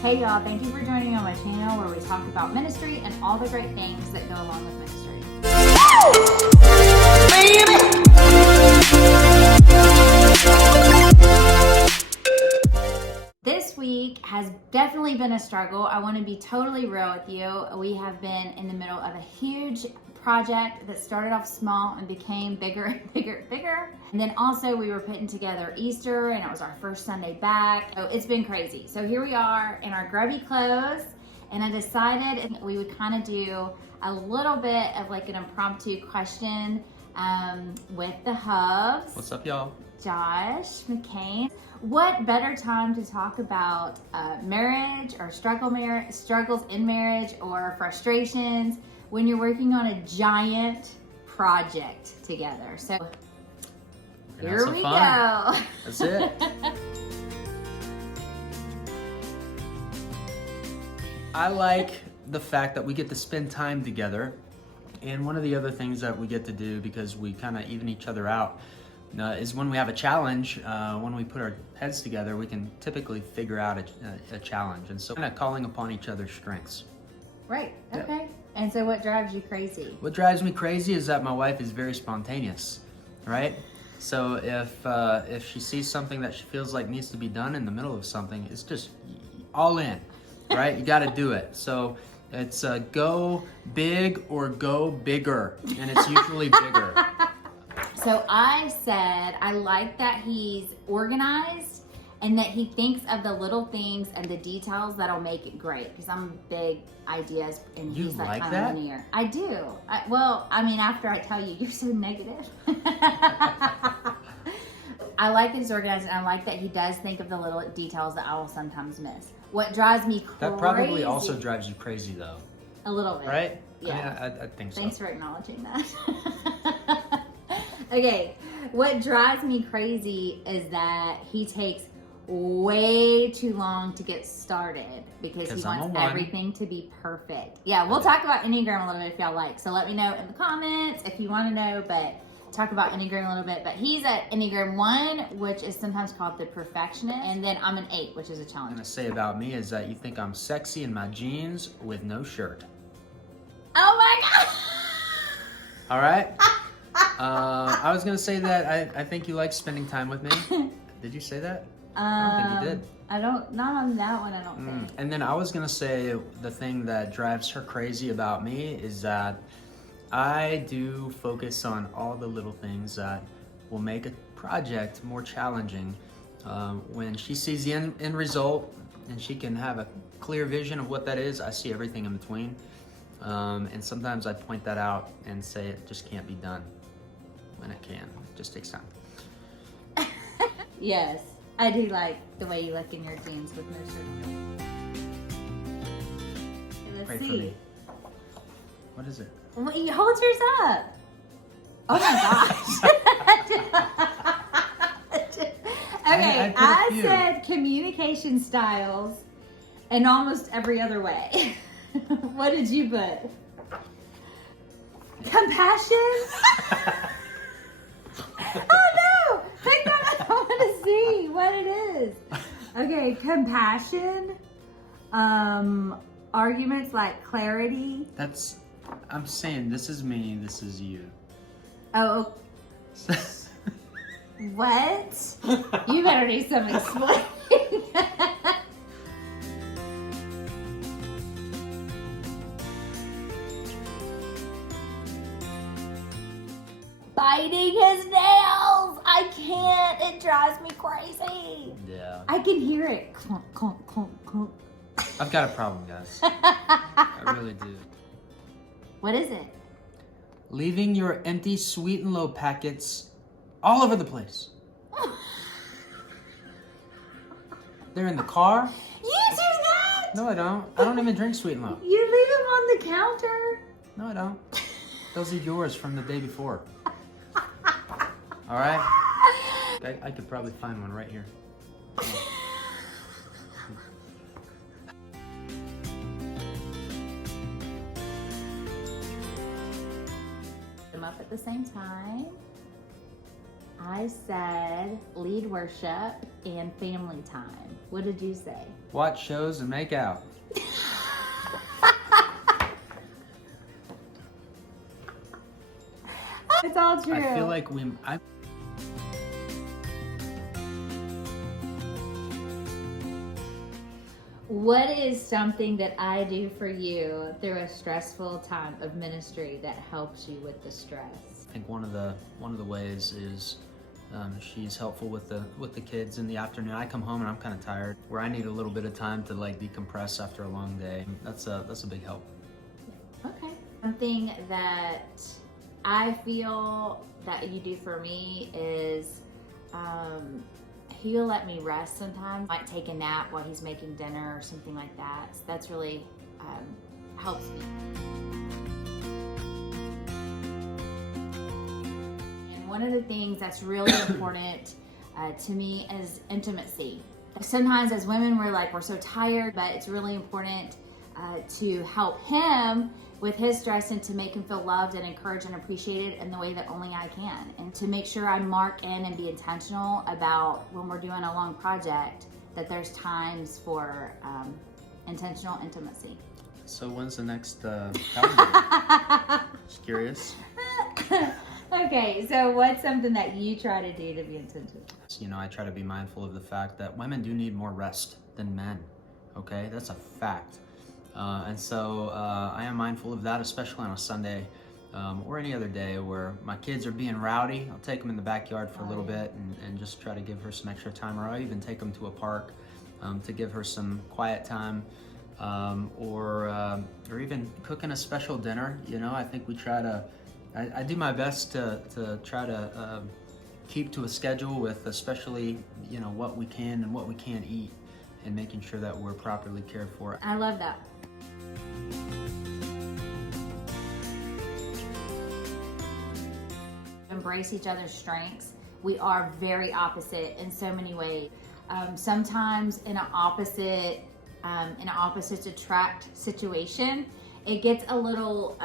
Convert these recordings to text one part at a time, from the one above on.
Hey y'all, thank you for joining me on my channel where we talk about ministry and all the great things that go along with ministry. This week has definitely been a struggle. I want to be totally real with you. We have been in the middle of a huge project that started off small and became bigger and bigger and bigger. And then also we were putting together Easter and it was our first Sunday back. So it's been crazy. So here we are in our grubby clothes and I decided we would kind of do a little bit of like an impromptu question with the hubs. What's up, y'all? Josh McCain. What better time to talk about marriage or struggles in marriage or frustrations when you're working on a giant project together? So here we go. That's it. I like the fact that we get to spend time together. And one of the other things that we get to do, because we kind of even each other out, is when we have a challenge, when we put our heads together, we can typically figure out a challenge. And so kind of calling upon each other's strengths. Right, okay. Yep. And so what drives you crazy? What drives me crazy is that my wife is very spontaneous, right? So if she sees something that she feels like needs to be done in the middle of something, it's just all in, right? You got to do it. So it's go big or go bigger, and it's usually bigger. So I said I like that he's organized and that he thinks of the little things and the details that'll make it great, because I'm big ideas and You he's like kind that? of linear. I do. After I tell you, you're so negative. I like that he's organized and I like that he does think of the little details that I will sometimes miss. What drives me crazy... That probably also drives you crazy, thow. A little bit. Right? Yeah. I think so. Thanks for acknowledging that. Okay, what drives me crazy is that he takes way too long to get started because he wants everything to be perfect. Yeah, we'll talk about Enneagram a little bit if y'all like. So let me know in the comments if you want to know, but talk about Enneagram a little bit. But he's at Enneagram 1, which is sometimes called the perfectionist. And then I'm an 8, which is a What I'm challenge. going to say about me is that you think I'm sexy in my jeans with no shirt. Oh my God! All right? I was gonna say that I think you like spending time with me. Did you say that? I don't think you did. Not on that one, I don't think. And then I was gonna say the thing that drives her crazy about me is that I do focus on all the little things that will make a project more challenging. When she sees the end result and she can have a clear vision of what that is, I see everything in between. And sometimes I point that out and say it just can't be done. When it can. It just takes time. Yes, I do like the way you look in your jeans with no shirt. Let's Pray for see. me. What is it? Well, you hold yours up. Oh my gosh. Okay, I said communication styles in almost every other way. What did you put? Compassion? Oh no! Pick that up. I want to see what it is. Okay, compassion. Arguments like clarity. I'm saying this is me, this is you. Oh. What? You better do some explaining. Biting his nails. I can't. It drives me crazy. Yeah. I can hear it. Clunk, clunk, clunk, clunk. I've got a problem, guys. I really do. What is it? Leaving your empty sweet and low packets all over the place. They're in the car. You do that? No, I don't. I don't even drink sweet and low. You leave them on the counter? No, I don't. Those are yours from the day before. All right? I could probably find one right here. Them up at the same time. I said lead worship and family time. What did you say? Watch shows and make out. It's all true. I feel like What is something that I do for you through a stressful time of ministry that helps you with the stress? I think one of the ways is she's helpful with the kids in the afternoon. I come home and I'm kind of tired, where I need a little bit of time to like decompress after a long day. That's a big help. Okay. Something that I feel that you do for me is he'll let me rest sometimes. Might take a nap while he's making dinner or something like that. So that's really helps me. And one of the things that's really important to me is intimacy. Sometimes as women we're so tired, but it's really important to help him with his stress and to make him feel loved and encouraged and appreciated in the way that only I can. And to make sure I mark in and be intentional about when we're doing a long project, that there's times for intentional intimacy. So when's the next calendar? Just curious. Okay, so what's something that you try to do to be intentional? I try to be mindful of the fact that women do need more rest than men. Okay, that's a fact. And so I am mindful of that, especially on a Sunday or any other day where my kids are being rowdy. I'll take them in the backyard for a little bit and just try to give her some extra time, or I'll even take them to a park to give her some quiet time, or even cooking a special dinner. I think we try to, I do my best to try to keep to a schedule with especially, what we can and what we can't eat, and making sure that we're properly cared for. I love that. Embrace each other's strengths. We are very opposite in so many ways. Sometimes in an opposite attract situation, it gets a little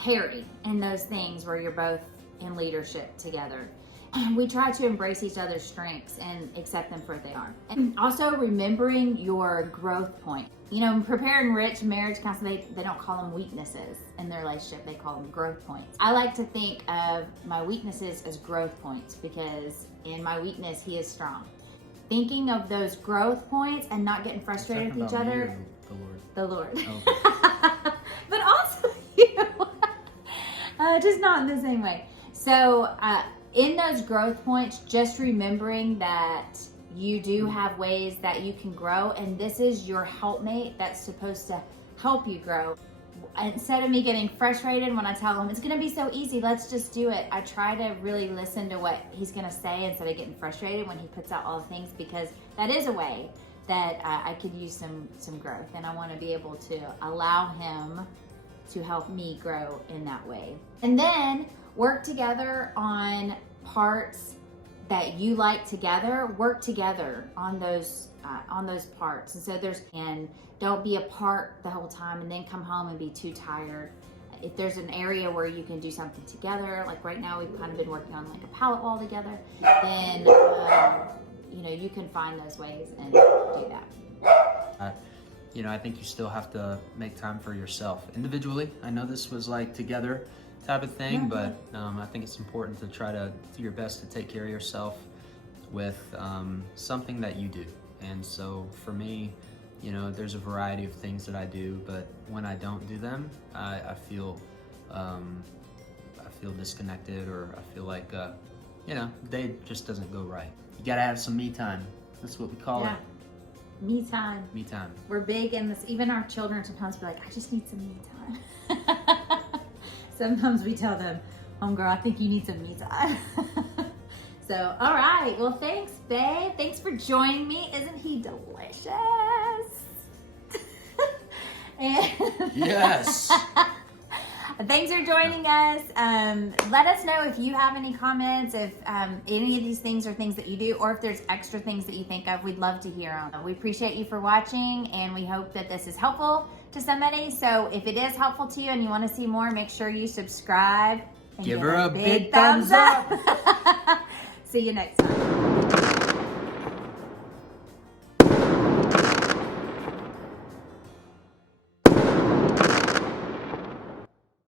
hairy in those things where you're both in leadership together. And we try to embrace each other's strengths and accept them for what they are. And also remembering your growth point. Prepare and Rich marriage counseling, they don't call them weaknesses in their relationship, they call them growth points. I like to think of my weaknesses as growth points because in my weakness, he is strong. Thinking of those growth points and not getting frustrated with each other. The Lord. Okay. But also you. Just not in the same way. So in those growth points, just remembering that you do have ways that you can grow, and this is your helpmate that's supposed to help you grow. Instead of me getting frustrated when I tell him it's going to be so easy, let's just do it, I try to really listen to what he's going to say instead of getting frustrated when he puts out all the things, because that is a way that I could use some growth, and I want to be able to allow him to help me grow in that way. And then work together on parts that you like together. Work together on those parts. And so don't be apart the whole time and then come home and be too tired. If there's an area where you can do something together, like right now we've kind of been working on like a palette wall together, then you can find those ways and do that. I think you still have to make time for yourself individually. I know this was like together type of thing, but I think it's important to try to do your best to take care of yourself with something that you do. And so for me, there's a variety of things that I do, but when I don't do them, I feel disconnected, or I feel like day just doesn't go right. You gotta have some me time. That's what we call it. Me time. Me time. We're big in this. Even our children sometimes be like, I just need some me time. Sometimes we tell them, homegirl, I think you need some me time. So, all right. Well, thanks, babe. Thanks for joining me. Isn't he delicious? Yes. Thanks for joining us. Let us know if you have any comments, if any of these things are things that you do, or if there's extra things that you think of. We'd love to hear them. We appreciate you for watching, and we hope that this is helpful to somebody. So if it is helpful to you and you want to see more, make sure you subscribe and give her a big thumbs up. See you next time.